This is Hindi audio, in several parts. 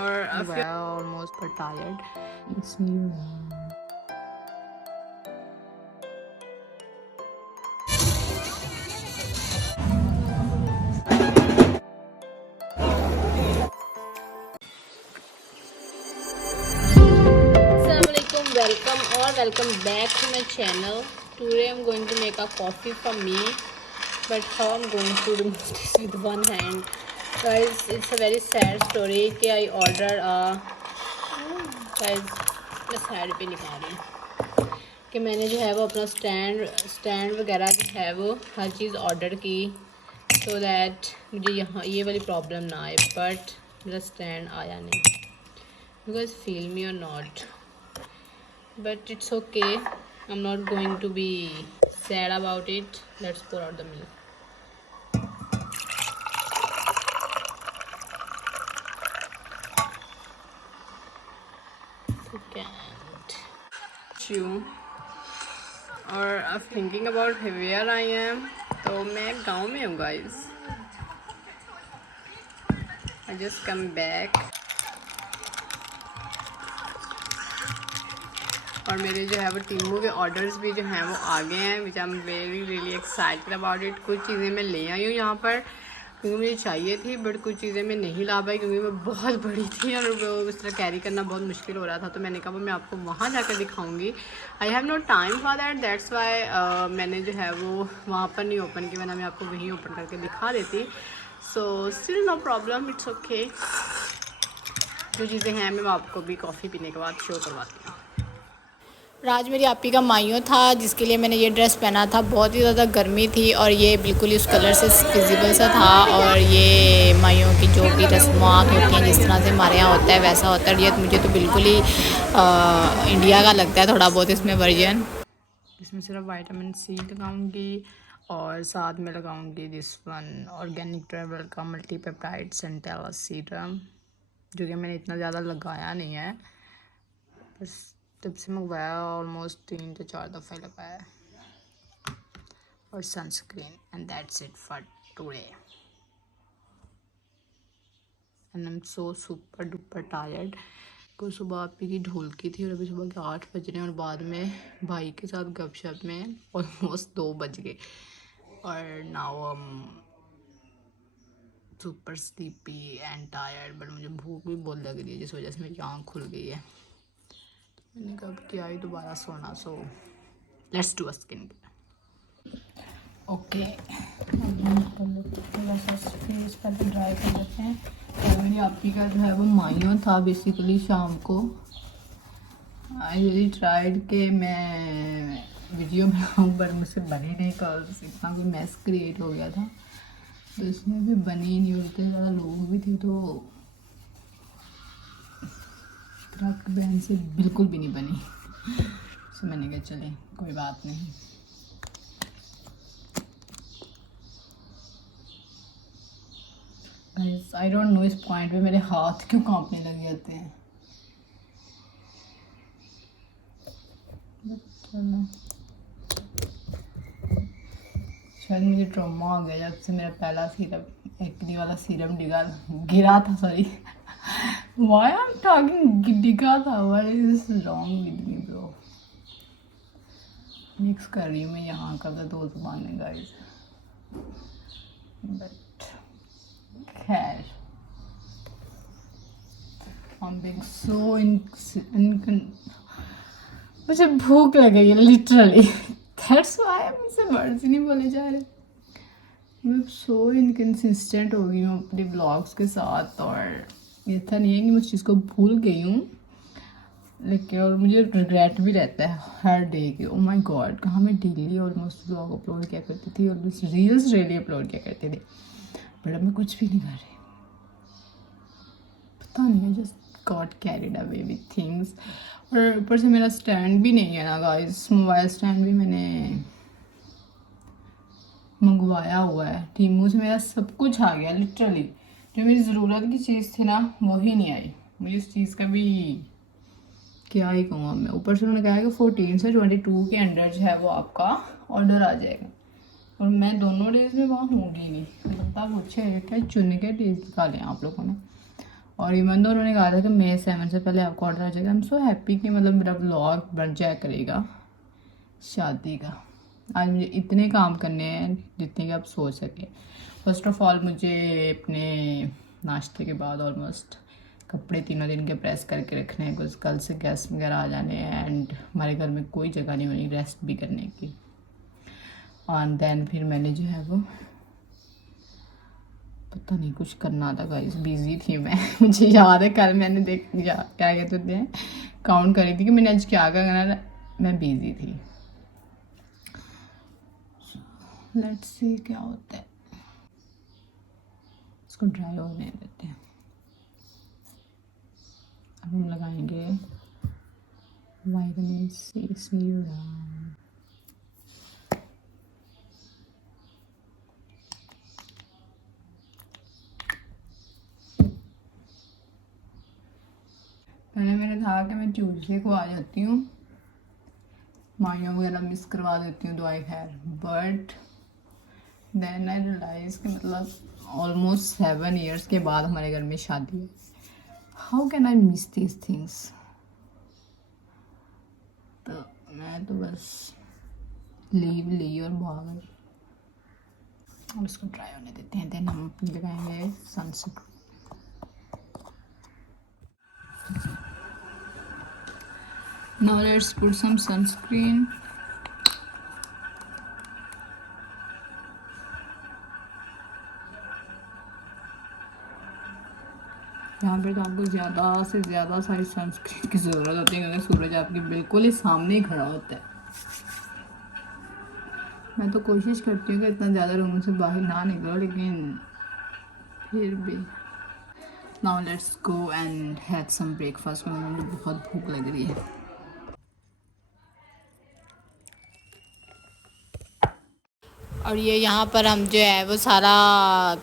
or well, almost but tired. It's me. Assalamualaikum, welcome back to my channel. Today I'm going to make a coffee for me, but how I'm going to remove this with one hand, guys. It's a very sad story कि I ordered a guys मैं साइड पे निकाल रही हूँ कि मैंने जो है वो अपना स्टैंड वगैरह जो है वो हर चीज़ ऑर्डर की सो दैट मुझे यहाँ ये वाली प्रॉब्लम ना आए, बट मेरा स्टैंड आया नहीं. You guys feel me or not? But it's okay. I'm not going to be sad about it. Let's pour out the milk. और अब thinking about where I am, तो मैं गांव में हूँ guys. I just come back और मेरे जो है वो टीमू के ऑर्डर्स भी जो हैं वो आ गए हैं, which I am really excited about it. कुछ चीज़ें मैं ले आई हूँ यहाँ पर क्योंकि मुझे चाहिए थी, बट कुछ चीज़ें मैं नहीं ला पाई क्योंकि वो बहुत बड़ी थी और वो उस तरह कैरी करना बहुत मुश्किल हो रहा था. तो मैंने कहा मैं आपको वहाँ जाकर दिखाऊंगी. I have no time for that, that's why मैंने जो है वो वहाँ पर नहीं ओपन किया, वरना मैं आपको वहीं ओपन करके दिखा देती. So still no problem, it's okay. जो चीज़ें हैं मैं आपको भी कॉफ़ी पीने के बाद शो करवाती हूँ. राज मेरी आपी का माइयों था जिसके लिए मैंने ये ड्रेस पहना था. बहुत ही ज़्यादा गर्मी थी और ये बिल्कुल ही उस कलर से विजिबल सा था. और ये माइयों की जो भी रस्मात होती हैं जिस तरह से हमारे यहाँ होता है वैसा होता है. ये मुझे तो बिल्कुल ही इंडिया का लगता है थोड़ा बहुत इसमें वर्जन. इसमें सिर्फ विटामिन सी लगाऊंगी और साथ में लगाऊंगी दिस वन ऑर्गेनिक ट्रेवल का मल्टीपेप्टाइड सेंटेला सीरम, जो कि मैंने इतना ज़्यादा लगाया नहीं है, बस जब से मंगवाया ऑलमोस्ट 3 से 4 दफ़ा लगाया है. और sunscreen and that's it for today. And I am so super duper tired. को सुबह आपी की ढोलकी थी और अभी सुबह के 8 बज रहे हैं और बाद में भाई के साथ गपशप में ऑलमोस्ट 2 बज गए. और now super sleepy and tired, but मुझे भूख भी बहुत लग रही है जिस वजह से मेरी आँख खुल गई है. मैंने कब किया ही दोबारा सोना. So let's do a skin care. Okay, थोड़ा सा फेस पर ड्राई कर लेते हैं. तो मेरी आपकी का जो है वो माइयों था बेसिकली शाम को. आई रियली ट्राइड कि मैं वीडियो बनाऊँ बट मुझसे बनी नहीं, कल इतना कोई मैस क्रिएट हो गया था तो इसमें भी बनी नहीं. और इतने ज़्यादा लोग भी थे तो बहन से बिल्कुल भी नहीं बनी. तो मैंने कहा चले कोई बात नहीं. आई डोंट नो इस पॉइंट पे मेरे हाथ क्यों कांपने लग जाते हैं. शायद मुझे ट्रॉमा हो गया जब से मेरा पहला सीरम एक्नी वाला सीरम गिरा था. सॉरी, why I'm talking डिगा था. what is wrong with me bro. Mix कर रही हूँ मैं यहाँ का तो 2 ज़ुबानें गाइस, बट खैर I'm being so मुझे भूख लग गई है लिटरली. दैट्स व्हाई मुझसे वर्ड्स ही नहीं बोले जा रहे. मैं सो इनकन्सिस्टेंट हो गई हूँ अपने ब्लॉग्स के साथ. और ये था नहीं है कि मैं उस चीज़ को भूल गई हूँ, लेकिन और मुझे रिग्रेट भी रहता है हर डे के. ओ माय गॉड, कहाँ मैं डेली ऑलमोस्ट ब्लॉग अपलोड किया करती थी, ऑलमोस्ट रील्स डेली अपलोड किया करती थी, बट अब मैं कुछ भी नहीं कर रही. पता नहीं, I just got carried away with things. और ऊपर से मेरा स्टैंड भी नहीं है ना गाइस. मोबाइल स्टैंड भी मैंने मंगवाया हुआ है टीमू से. मेरा सब कुछ आ गया लिटरली. जो मेरी ज़रूरत की चीज़ थी ना वो ही नहीं आई. मुझे इस चीज़ का भी क्या ही कहूँ अब मैं. ऊपर से उन्होंने कहा है कि 14 से 22 के अंदर जो है वो आपका ऑर्डर आ जाएगा. और मैं दोनों डेज में वहाँ होंगी नहीं. मतलब पूछे क्या चुन के डेज निकाले आप लोगों ने. और इवन तो उन्होंने कहा था कि May 7 से पहले आपको ऑर्डर आ जाएगा। आई एम सो हैप्पी कि मतलब मेरा व्लॉग बन जाया करेगा शादी का। आज मुझे इतने काम करने हैं जितने कि आप सोच सकें। फर्स्ट ऑफ ऑल मुझे अपने नाश्ते के बाद ऑलमोस्ट कपड़े 3 दिन के प्रेस करके रखने हैं, कुछ कल से गेस्ट वगैरह आ जाने हैं एंड हमारे घर में कोई जगह नहीं होनी रेस्ट भी करने की। और देन फिर मैंने जो है वो पता नहीं कुछ करना था गाइस, बिजी थी मैं मुझे याद है कल मैंने देख लिया क्या कहते हैं काउंट करी थी कि मैंने आज क्या करना, मैं बिजी थी। लेट्स सी क्या होता है, इसको ड्राई होने देते हैं। अब हम लगाएंगे विटामिन सी सीरम। पहले मैंने था कि मैं ट्यूसडे को आ जाती हूँ, माइयों वगैरह मिस करवा देती हूँ दवाई खैर, बट देन आई रियलाइज कि मतलब ऑलमोस्ट 7 years के बाद हमारे घर में शादी है। How can I miss these things. तो मैं तो बस लीव ली और भाग गई। अब इसको ड्राई होने देते हैं, देन हम लगाएंगे sunscreen. Now let's put some sunscreen. यहाँ पर तो आपको ज़्यादा से ज़्यादा सारी सनस्क्रीन की ज़रूरत होती है क्योंकि सूरज आपके बिल्कुल ही सामने ही खड़ा होता है। मैं तो कोशिश करती हूँ कि इतना ज़्यादा रूम से बाहर ना निकलो, लेकिन फिर भी। Now let's go and have some breakfast, मुझे बहुत भूख लग रही है। और ये यहाँ पर हम जो है वो सारा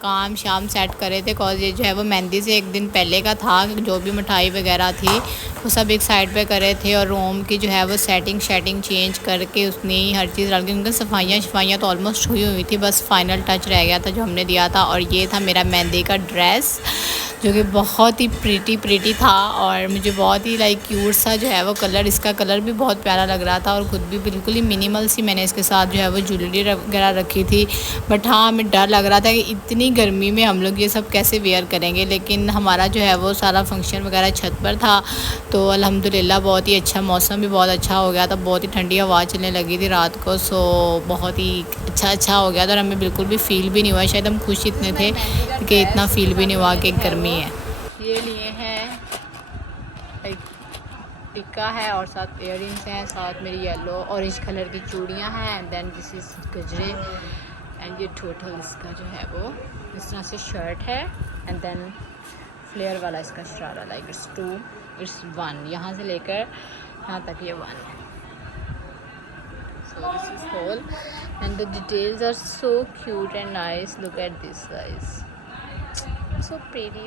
काम शाम सेट करे थे, कॉज ये जो है वो मेहंदी से 1 दिन पहले का था। जो भी मिठाई वगैरह थी वो सब एक साइड पे करे थे और रूम की जो है वो सेटिंग चेंज करके उसने ही हर चीज़ डाल के, उनका सफाइयाँ तो ऑलमोस्ट हुई थी, बस फाइनल टच रह गया था जो हमने दिया था। और ये था मेरा मेहंदी का ड्रेस जो कि बहुत ही प्रीटी था और मुझे बहुत ही लाइक क्यूट सा जो है वो कलर, इसका कलर भी बहुत प्यारा लग रहा था और ख़ुद भी बिल्कुल ही मिनिमल सी मैंने इसके साथ जो है वो ज्वेलरी वगैरह रखी थी। बट हाँ, हमें डर लग रहा था कि इतनी गर्मी में हम लोग ये सब कैसे वेयर करेंगे, लेकिन हमारा जो है वो सारा फंक्शन वगैरह छत पर था तो अल्हम्दुलिल्लाह बहुत ही अच्छा, मौसम भी बहुत अच्छा हो गया था, बहुत ही ठंडी हवा चलने लगी थी रात को। सो बहुत ही अच्छा हो गया था और हमें बिल्कुल भी फील भी नहीं हुआ, शायद हम खुश इतने थे कि इतना फील भी नहीं हुआ कि गर्मी है। ये लिए हैं एक टिक्का है और साथ इयररिंग्स हैं, साथ मेरी येलो ऑरेंज कलर की चूड़ियां हैं एंड देन दिस इज गजरे एंड ये टोटल इसका जो है वो इस तरह से शर्ट है एंड देन फ्लेयर वाला इसका शरारा, लाइक इट्स 2 इट्स 1, यहाँ से लेकर यहाँ तक ये 1 है। So this is whole and the details are so cute and nice. Look at this guys, so pretty.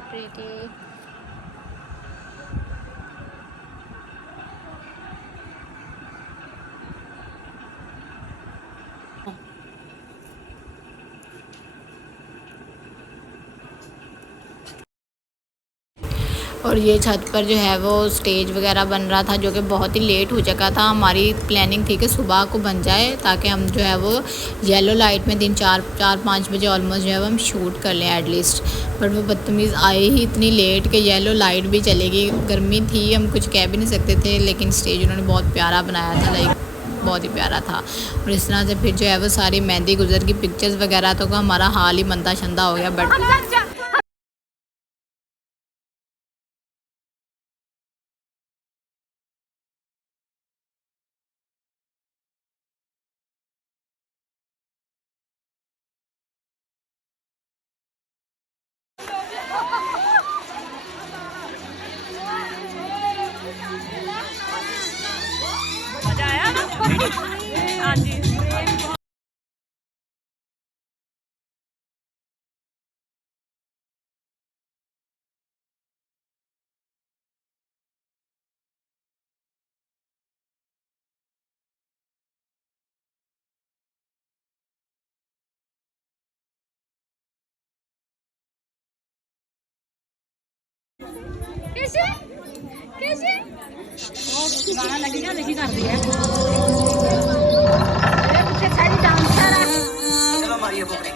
और ये छत पर जो है वो स्टेज वगैरह बन रहा था जो कि बहुत ही लेट हो चुका था। हमारी प्लानिंग थी कि सुबह को बन जाए ताकि हम जो है वो येलो लाइट में 4-5 बजे ऑलमोस्ट जो है वो हम शूट कर लें एटलीस्ट। बट वो बदतमीज़ आए ही इतनी लेट कि येलो लाइट भी चलेगी, गर्मी थी, हम कुछ कह भी नहीं सकते थे। लेकिन स्टेज उन्होंने बहुत प्यारा बनाया था, लाइक बहुत ही प्यारा था। और इस तरह से फिर जो है वो सारी मेहंदी गुजर की पिक्चर्स वगैरह तो हमारा हाल ही मंदा शंदा हो गया। बट मजा आया ना? हाँ जी। कैसे कैसे गाना लगेगा लेकिन कर दिया अरे पीछे साइड डांसर है चलो मारिए पकड़े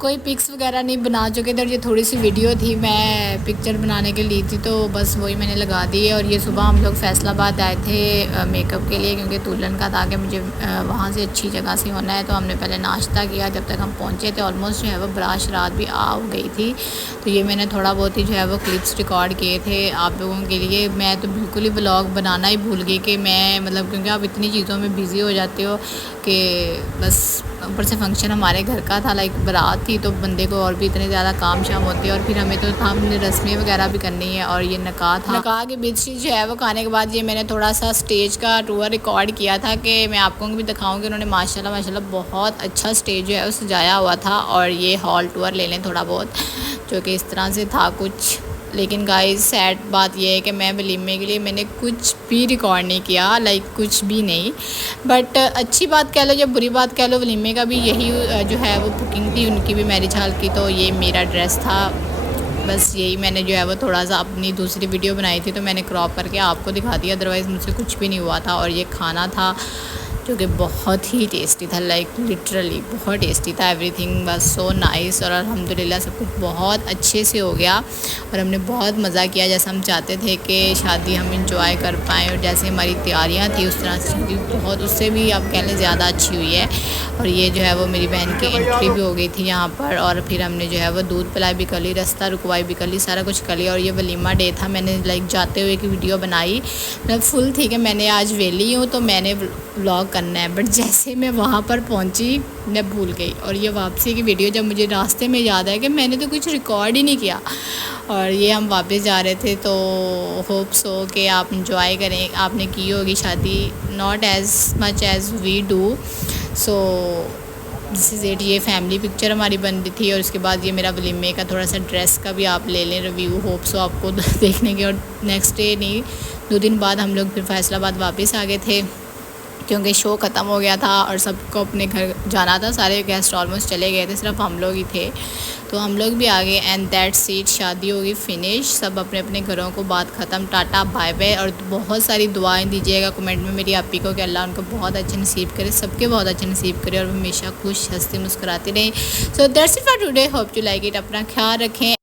कोई पिक्स वगैरह नहीं बना चुके थे और ये थोड़ी सी वीडियो थी मैं पिक्चर बनाने के लिए थी तो बस वही मैंने लगा दी है। और ये सुबह हम लोग फैसलाबाद आए थे मेकअप के लिए क्योंकि तुलन का था कि मुझे वहाँ से अच्छी जगह से होना है। तो हमने पहले नाश्ता किया, जब तक हम पहुँचे थे ऑलमोस्ट जो है वो बराश रात भी आ गई थी। तो ये मैंने थोड़ा बहुत ही जो है वो क्लिप्स रिकॉर्ड किए थे आप लोगों के लिए। मैं तो बिल्कुल ही ब्लॉग बनाना ही भूल गई कि मैं मतलब क्योंकि आप इतनी चीज़ों में बिज़ी हो जाते हो कि बस ऊपर से फंक्शन हमारे घर का था, लाइक बारात थी, तो बंदे को और भी इतने ज़्यादा काम शाम होते हैं। और फिर हमें तो था हमने रस्में वगैरह भी करनी है और ये निकाह था। निकाह के बीच जो है वो खाने के बाद ये मैंने थोड़ा सा स्टेज का टूर रिकॉर्ड किया था कि मैं आपको भी दिखाऊंगी। उन्होंने माशाल्लाह बहुत अच्छा स्टेज जो है वो सजाया हुआ था। और ये हॉल टूर ले लें थोड़ा बहुत, जो कि इस तरह से था कुछ। लेकिन गाइस सैड बात यह है कि मैं वलीमे के लिए मैंने कुछ भी रिकॉर्ड नहीं किया, लाइक कुछ भी नहीं। बट अच्छी बात कह लो या बुरी बात कह लो, वलीमे का भी यही जो है वो बुकिंग थी, उनकी भी मैरिज हॉल की। तो ये मेरा ड्रेस था, बस यही मैंने जो है वो थोड़ा सा अपनी दूसरी वीडियो बनाई थी तो मैंने क्रॉप करके आपको दिखा दिया, अदरवाइज़ मुझसे कुछ भी नहीं हुआ था। और ये खाना था जो कि बहुत ही टेस्टी था, लाइक लिटरली बहुत टेस्टी था। एवरीथिंग वाज सो नाइस और अल्हम्दुलिल्लाह सब कुछ बहुत अच्छे से हो गया और हमने बहुत मज़ा किया। जैसा हम चाहते थे कि शादी हम इंजॉय कर पाएँ और जैसे हमारी तैयारियां थी उस तरह से शादी बहुत उससे भी आप कह लें ज़्यादा अच्छी हुई है। और ये जो है वो मेरी बहन की एंट्री भी हो गई थी यहाँ पर। और फिर हमने जो है वो दूध पिलाई भी कर ली, रास्ता रुकवाई भी कर ली, सारा कुछ कर लिया। और ये वलीमा डे था, मैंने लाइक जाते हुए की वीडियो बनाई, मतलब फुल थी कि मैंने आज वेली हूँ तो मैंने व्लॉग करना है। बट जैसे मैं वहाँ पर पहुँची मैं भूल गई। और ये वापसी की वीडियो जब मुझे रास्ते में याद है कि मैंने तो कुछ रिकॉर्ड ही नहीं किया। और ये हम वापस जा रहे थे तो होप सो कि आप इंजॉय करें। आपने की होगी शादी, not as much as we do. So this is it. ये फैमिली पिक्चर हमारी बन रही थी। और उसके बाद ये मेरा वलीमे का थोड़ा सा ड्रेस का भी आप ले लें रिव्यू, होप सो आपको देखने के। और नेक्स्ट डे नहीं 2 दिन बाद हम लोग फिर फैसलाबाद वापस आ गए थे क्योंकि शो ख़त्म हो गया था और सबको अपने घर जाना था। सारे गेस्ट ऑलमोस्ट चले गए थे, सिर्फ हम लोग ही थे। तो हम लोग भी आ गए एंड दैट्स इट। शादी होगी फिनिश, सब अपने अपने घरों को, बात ख़त्म, टाटा बाय बाय। और बहुत सारी दुआएं दीजिएगा कमेंट में मेरी आपी को कि अल्लाह उनको बहुत अच्छे नसीब करे, सबके बहुत अच्छे नसीब करे और हमेशा खुश हंसती मुस्कुराती रहें। So that's it for today, hope you like it. अपना ख्याल रखें।